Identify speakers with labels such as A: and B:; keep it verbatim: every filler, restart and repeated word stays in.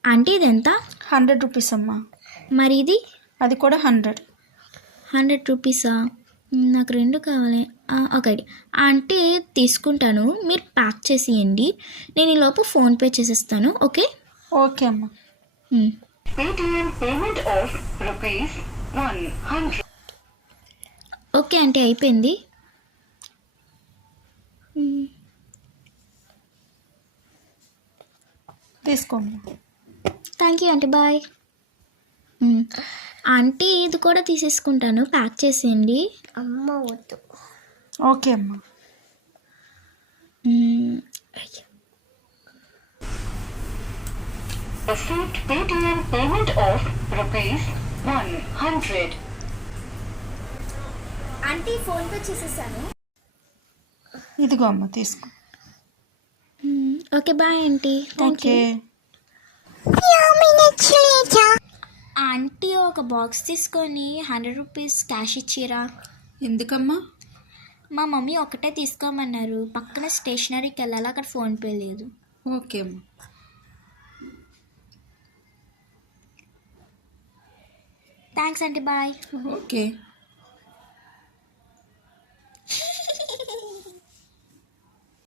A: Aunty ఇది ఎంత?
B: Hundred rupees అమ్మా.
A: మరి ఇది?
B: అది కూడా హండ్రెడ్.
A: హండ్రెడ్ రూపీసా? నాకు రెండు కావాలి. ఓకే ఆంటీ తీసుకుంటాను, మీరు ప్యాక్ చేసేయండి, నేను ఈలోపు ఫోన్పే చేసేస్తాను. ఓకే
B: ఓకే అమ్మా.
A: ఓకే ఆంటీ అయిపోయింది.
B: తీసుకోండి.
A: Thank you aunty, bye. Aunty ఇది కూడా తీసేసుకుంటాను, ప్యాక్ చేసేయండి.
C: అమ్మ వద్దు.
B: ఓకే అమ్మా.
D: Received Paytm payment of rupees one hundred.
C: Aunty PhonePe చేసేసాను.
B: ఇదిగో అమ్మ తీసుకో.
A: Okay bye aunty. Thank you. Aunty ఒక బాక్స్ తీసుకొని హండ్రెడ్ రూపీస్ క్యాష్ ఇచ్చిరా.
B: ఎందుకమ్మా?
A: మా మమ్మీ ఒకటే తీసుకోమన్నారు, పక్కన స్టేషనరీకి వెళ్ళాలి, అక్కడ ఫోన్పే లేదు.
B: ఓకే అమ్మా.
A: Thanks aunty, bye.
B: ఓకే.